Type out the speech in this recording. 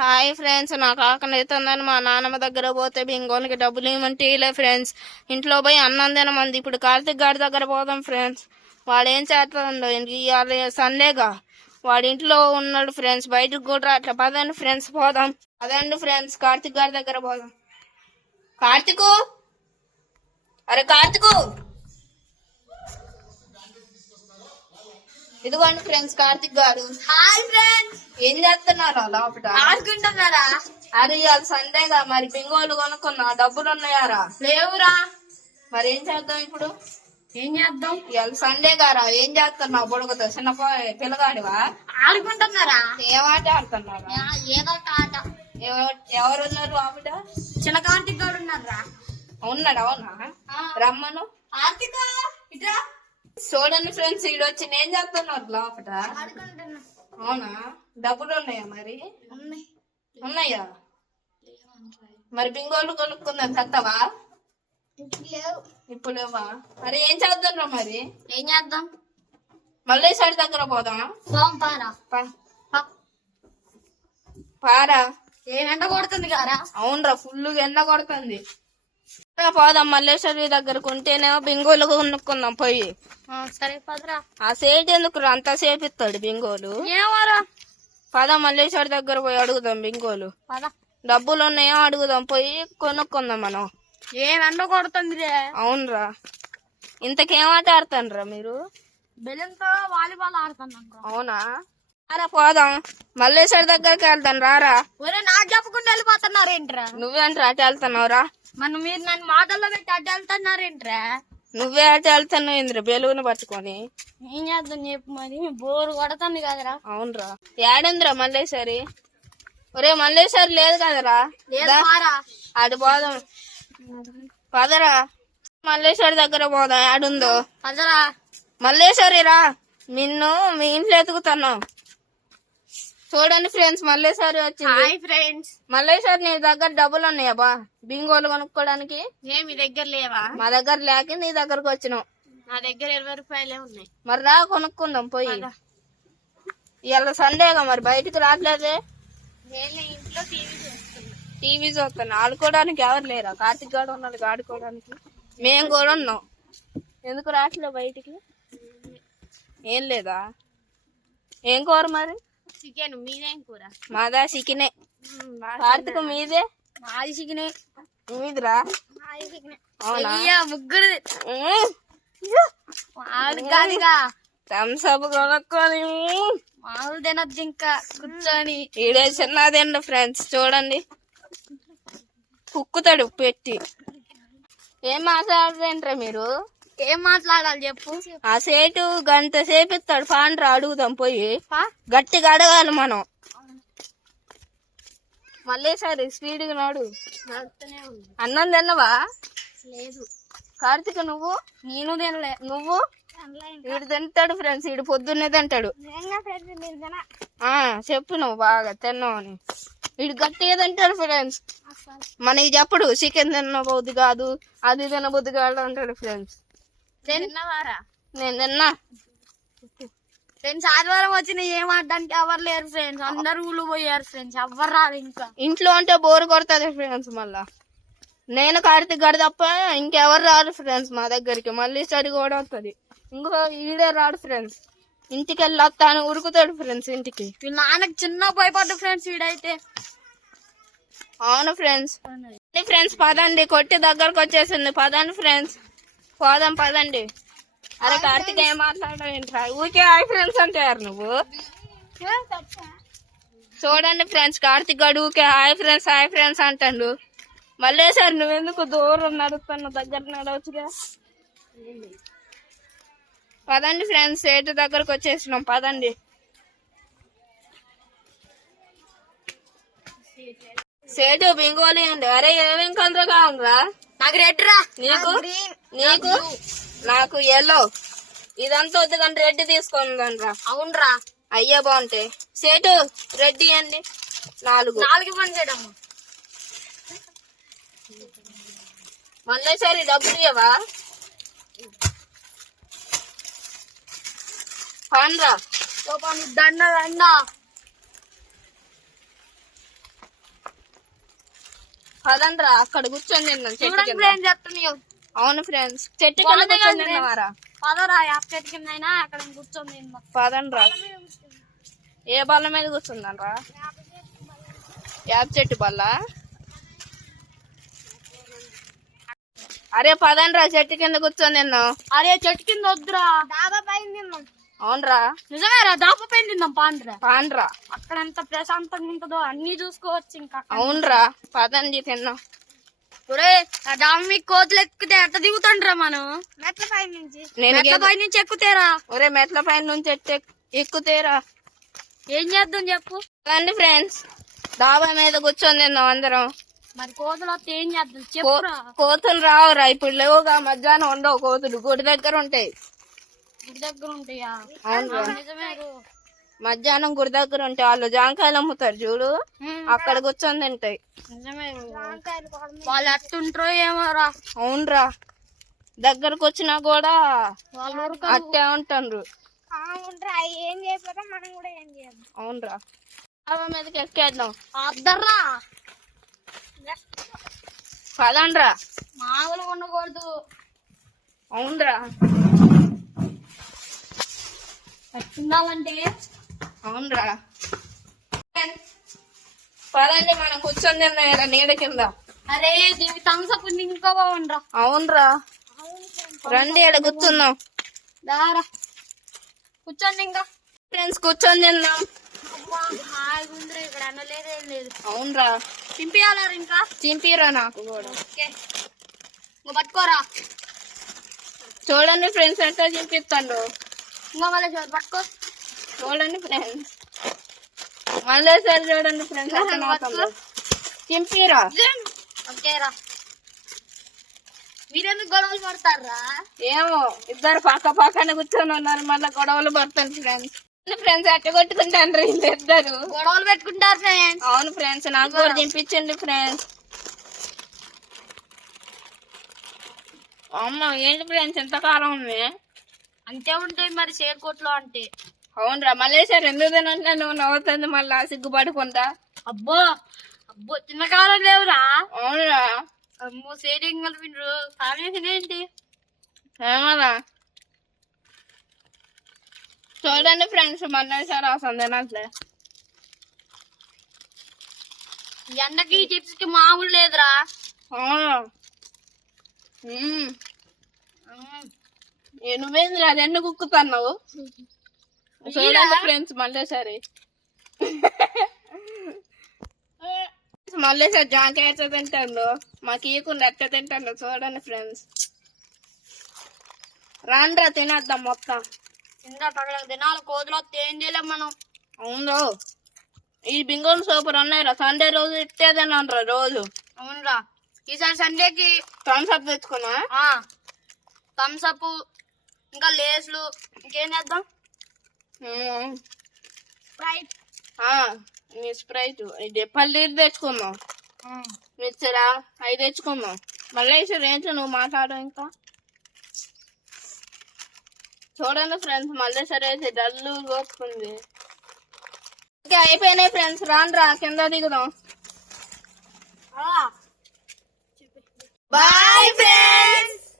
Hi friends, నాకు ఆకలి అవుతుందని మా నాన్నమ్మ దగ్గర పోతే బింగోనికి డబ్బులు ఇవ్వమంటే ఇలే ఫ్రెండ్స్. ఇంట్లో పోయి అన్నం తినమంది. ఇప్పుడు కార్తిక్ గారి దగ్గర పోదాం ఫ్రెండ్స్. వాడు ఏం చేస్తుండో ఇవాళ సండేగా, వాడి ఇంట్లో ఉన్నాడు ఫ్రెండ్స్. బయటకు కూడా అట్లా పదండి ఫ్రెండ్స్ పోదాం. అదండి ఫ్రెండ్స్, కార్తిక్ గారి దగ్గర పోదాం. కార్తికు, అరే కార్తికు, ఇదిగోండి ఫ్రెండ్స్ కార్తిక్ గారు. హాయ్ ఫ్రెండ్స్, ఏం చేస్తున్నారు లోపల? ఆడుకుంటున్నారా? అరే ఇవాళ సండేగా, మరి బింగోలు కొనుక్కున్నా, డబ్బులు ఉన్నాయారా? లేవురా. మరి ఏం చేద్దాం ఇప్పుడు? ఏం చేద్దాం? ఇవాళ సండే గారా, ఏం చేస్తున్నావు? బుడగతో చిన్న పిల్లగాడివా? ఆడుకుంటున్నారా? ఏం ఆట ఆడుతున్నారా? ఏదో ఆట. ఎవరున్నారు ఆవిడ? చిన్న కార్తిక్ గారు ఉన్నారా? ఉన్నాడు. అవునా, రమ్మను. కార్తిక్ ఇట్రా. చూడండి ఫ్రెండ్స్, వీడు వచ్చి ఏం చేస్తున్నారు లోపల? ఆడుకుంటున్నా. అవునా, డబ్బులు ఉన్నాయా? మరి ఉన్నాయా? మరి బింగోలు కొనుక్కుందాం, తత్తవా? ఇప్పుడు లేవా? మరి ఏం చేద్దాం? మరి ఏం చేద్దాం? మల్లేశ్వరి దగ్గర పోదాం. పారా. ఏం ఎండ కొడుతుంది కారా? అవునరా, ఫుల్ ఎండ కొడుతుంది. పోదాం మల్లేశ్వరి దగ్గరకు. ఉంటేనేమో బింగోలు కొనుక్కుందాం పోయి. సరే పదరా. ఆ సేటు ఎందుకు అంతా సేపిస్తాడు బింగోలు? ఏమోరా. పద మల్లేశ్వరి దగ్గర పోయి అడుగుదాం బింగోలు. డబ్బులు ఉన్నాయో అడుగుదాం, పోయి కొనుక్కుందాం మనం. ఏం ఎండ కొడుతుంది. అవునరా. ఇంతకేం ఆట ఆడుతానరా మీరు? బెలూన్తో వాలీబాల్ ఆడుతున్నాం. అవునా, అరే పోదాం మల్లేశ్వరి దగ్గరికి వెళ్తాను రారా. ఒరే, నాకు చెప్పకుండా వెళ్ళిపోతున్నారు ఏంట్రా? నువ్వేంట్రా అటు వెళ్తున్నావురా? మనం మీరు నన్ను మాటల్లో పెట్టి అడ్డు వెళ్తున్నారేంట్రా? నువ్వే అటు వెళ్తున్నావు ఇంద్ర బెలూన్ పట్టుకొని. ఏం చేద్దాం చెప్పు, మరి బోరు కొడుతుంది కదరా. అవునరా. ఏడంద్రా మల్లేశ్వరి? ఒరే మల్లేశ్వరి లేదు కదరా? అటు పోదాం పదరా. మల్లేశ్వరి దగ్గర పోదాం. ఏడుందో పదరా. మల్లేశ్వరి రా, నిన్ను మీ ఇంట్లో ఎతుకుతున్నావు. చూడండి ఫ్రెండ్స్, మల్లేశ్వరి వచ్చింది. Hi friends. మల్లేశ్వరి, నీ దగ్గర డబ్బులు ఉన్నాయా బా బింగోలు కొనుక్కోడానికి? మీ దగ్గర లేవా? మా దగ్గర లేక నీ దగ్గరకు వచ్చినావు. నా దగ్గర 20 రూపాయలే ఉన్నాయి. మరి రా కొనుక్కుందాం పోయి. ఇవాళ సండేగా, మరి బయటకు రావట్లేదే? ఇంట్లో టీవీ చూస్తున్నా. ఆడుకోవడానికి ఎవరు లేరా? కార్తిక్ గాడు ఉన్నాడు ఆడుకోవడానికి. మేము కూడా ఉన్నాం. ఎందుకు రావట్లేదు బయటికి? ఏం లేదా? ఏం కూర మరి? చికెన్. మీదేం కూర? మాదా చికెనే. కార్తిక్ మీదే? మాది చికెనే. మీదిరా? అవునా, ముగ్గురు థమ్స్అప్ కొనుక్కొని మామూలు తినద్దు ఇంకా కూర్చొని. ఈడే చిన్నదండి ఫ్రెండ్స్, చూడండి కుక్కుతాడు పెట్టి. ఏం మాట్లాడరేంట్రా మీరు? ఏం మాట్లాడాలి చెప్పు. ఆ సేటు గంట సేపిస్తాడు. పాండ్రా అడుగుదాం పోయి. గట్టిగా అడగాలి మనం. మళ్ళీసారి స్పీడ్గా నాడు. అన్నం తిన్నవా? లేదు. కార్తిక్ నువ్వు? నేను తినలే. నువ్వు? వీడు తింటాడు ఫ్రెండ్స్, వీడు పొద్దున్నే తింటాడు. చెప్పు నువ్వు బాగా తిన్నావు అని. వీడు గట్టిగా తింటాడు ఫ్రెండ్స్. మనకి చెప్పడు చికెన్ తినబుద్ది కాదు, అది తినబుద్ది కాదు అంటాడు ఫ్రెండ్స్. తిన్నవారా? నేను తిన్నా ఫ్రెండ్స్. ఆదివారం వచ్చిన ఏం ఆడడానికి ఎవరు లేరు ఫ్రెండ్స్. అందరు ఊళ్ళు పోయారు ఫ్రెండ్స్. ఎవరు రాదు ఇంకా. ఇంట్లో అంటే బోర్ కొడుతుంది ఫ్రెండ్స్. మళ్ళా నేను కార్తిక్ గడి తప్ప ఇంకెవరు రారు ఫ్రెండ్స్ మా దగ్గరికి. మళ్ళీ స్టడీ కూడా వస్తుంది. ఇంకో ఈడే రాడు ఫ్రెండ్స్. ఇంటికి వెళ్ళి వస్తాను ఉరుకుతాడు ఫ్రెండ్స్ ఇంటికి. వీళ్ళ నాన్నకి చిన్న భయపడ్డు ఫ్రెండ్స్ వీడైతే. అవును ఫ్రెండ్స్. ఫ్రెండ్స్ పదండి, కొట్టి దగ్గరకు వచ్చేసింది. పదండి ఫ్రెండ్స్ పోదాం పదండి. అరే కార్తిక్ ఏం మాట్లాడేంట్రా? ఊరికే హాయ్ ఫ్రెండ్స్ అంటారు నువ్వు. చూడండి ఫ్రెండ్స్, కార్తిక్ గడు ఊకే హాయ్ ఫ్రెండ్స్ అంటాడు. మళ్ళీ సార్ నువ్వెందుకు దూరం నడుస్తున్నావు? దగ్గర నడవచ్చుగా. పదండి ఫ్రెండ్స్, సేటు దగ్గరకు వచ్చేసినాం. పదండి. సేటు బింగోలి అండి. అరే ఏమేం కలర్ కావాలరా? నాకు రెడ్ రా. నీకు? నాకు ఎల్లో. ఇదంతా వద్దు కానీ రెడ్ తీసుకుందా? అవునరా, అయ్యే బాగుంటాయి. సేటు రెడ్ ఇవ్వండి. 4 పని చేయడమ్మా. మళ్ళీసారి డబ్బులు ఇవ్వవా? పండ్రా దండ పదండ్రా అక్కడ కూర్చొని తిన్నాం చెట్టు చూడండి కింద. ఫ్రెండ్స్ చెప్తున్నాయో. అవును ఫ్రెండ్స్ చెట్టు కింద బాగుంది కూర్చొని కదా తిన్నావారా? పదరా యాప్ చెట్టు కింద అయినా అక్కడ కూర్చొని తిందాం. పదండ్రా. ఏ బల్ల మీద కూర్చుందనరా? యాప్ చెట్టు బల్ల. అరే పదండ్రా చెట్టు కింద కూర్చొని తిన్నాం. అరే చెట్టు కింద వద్దురా, డాబా పైన తిందాం. అవునరా, నిజమేరా, డాబా పైన తిందాం పాండ్రా. పాండ్రా. అక్కడ ఎంత ప్రశాంతంగా ఉంటుందో అన్ని చూసుకోవచ్చు. ఇంకా అవునరా పదండి తిన్నాం. ఒరే ఆ డాబా మీకు కోతులు ఎక్కితే ఎట్ట దిగుతాండ్రా మనం? మెట్ల పై నుంచి. మెట్ల పై నుంచి ఎక్కుతేరా. ఒరే మెట్ల పైన నుంచి ఎక్కుతేరా. ఏం చేద్దాం చెప్పు. రండి ఫ్రెండ్స్ డాబా మీద కూర్చొని తిన్నాం అందరం. మరి కోతులు వస్తే ఏం చేద్దాం చెప్పురా. కోతులు రావురా ఇప్పుడు లేవుగా, మధ్యాహ్నం ఉండవు కోతులు, గుడి దగ్గర ఉంటాయి. గుడి దగ్గర ఉంటాయా? అవును నిజమే. మధ్యాహ్నం గుడి దగ్గర ఉంటాయి. వాళ్ళు జాంకాయలు అమ్ముతారు చూడు, అక్కడ కూర్చొని తింటాయి. నిజమే. వాళ్ళు ఎట్టుంటారో ఏమోరా. అవునరా, దగ్గరకు వచ్చినా కూడా వాళ్ళు అట్టే ఉంటారు. ఏం చేయకపోతే మనం కూడా ఏం చేయాలి. అవునరా, డాబా మీదకి ఎక్కేద్దాం. అద్దర్రా పదండ్రా. మామూలుగా ఉండకూడదు. అవునరా, ఉండాలంటే. అవునరా. పదండి మనం కూర్చొని తిన్నాం ఇలా నీడ కింద. అరే దీని థమ్స్అప్ ఇంకా బాగుండ్రా. అవునరా, రండి ఇక్కడ కూర్చుందాం. దారా కూర్చోండి. ఇంకా ఫ్రెండ్స్ కూర్చొని తిన్నాం. హాయిగుందిరా, ఇక్కడ అనలేదు ఏం లేదు. అవునరా, చింపియాలా ఇంకా? చింపిరా నాకు కూడా. ఓకే ఇంకా పట్టుకోరా. చూడండి ఫ్రెండ్స్ ఎట్లా చింపిస్తాడు. ఇంకా మళ్ళీ పట్టుకో. చూడండి ఫ్రెండ్స్ మళ్ళీసారి చూడండి ఫ్రెండ్స్ ఎట్లా నవ్వుతుందో. చింపిరా. ఓకేరా. మీరెందుకు గొడవలు పడతారా? ఏమో ఇద్దరు పక్క పక్కన కూర్చొని ఉన్నారు, మళ్ళీ గొడవలు పడతాను ఫ్రెండ్స్. ఫ్రెండ్స్ ఎట్ట కొట్టుకుంటాను వీళ్ళు ఇద్దరు. గొడవలు పెట్టుకుంటారు ఫ్రెండ్స్. అవును ఫ్రెండ్స్, నాకు కూడా చింపించండి ఫ్రెండ్స్. అమ్మ ఏంటి ఫ్రెండ్స్ ఎంత కారం ఉంది. అంతే ఉంటాయి మరి చేరుకోట్లో అంటే. అవునరా, మళ్ళీసారి ఎందుకు తినంటే నువ్వు నవ్వుతుంది మళ్ళా సిగ్గుపడకుండా. అబ్బో అబ్బో చిన్న కాలం లేవురా. అవునరా. అమ్మో సేటింగ్ కలిపిండ్రు. కాంబినేషన్ ఏంటి? ఏమరా చూడండి ఫ్రెండ్స్ మళ్ళీసారి అసలు తినట్లే. ఎండకి చిప్స్ కి మామూలు లేదురా. నువ్వేంది అది ఎండు కుక్కుతున్నావు. చూడండి ఫ్రెండ్స్ మళ్ళీసారి మళ్ళీసారి జాంకాయ ఎట్లా తింటాను, మాకు ఇవ్వకుండా ఎట్లా తింటాను చూడండి ఫ్రెండ్స్. రాండ్రా తినేద్దాం మొత్తం. ఇంకా తగలకు తినాలి. కోతులు వస్తే ఏం చేయలేం మనం. అవును, ఈ బింగోలు సూపర్ ఉన్నాయిరా. సండే రోజు ఇట్టే తిన్నాను రోజు. అవునరా, ఈసారి సండేకి థమ్స్అప్ తెచ్చుకున్నా. థమ్స్అప్ ఇంకా లేస్లు ఇంకేం చేద్దాం. స్ప్రైట్. నీ స్ప్రైట్ పల్లీలు తెచ్చుకుందాం. మిక్చరా అవి తెచ్చుకుందాం. మళ్ళీ ఏంటో నువ్వు మాట్లాడు ఇంకా. చూడండి ఫ్రెండ్స్ మళ్ళీ సరే డల్లు పోతుంది. ఓకే అయిపోయినాయి ఫ్రెండ్స్, రాండ్రా కింద దిగుదాం. Bye friends.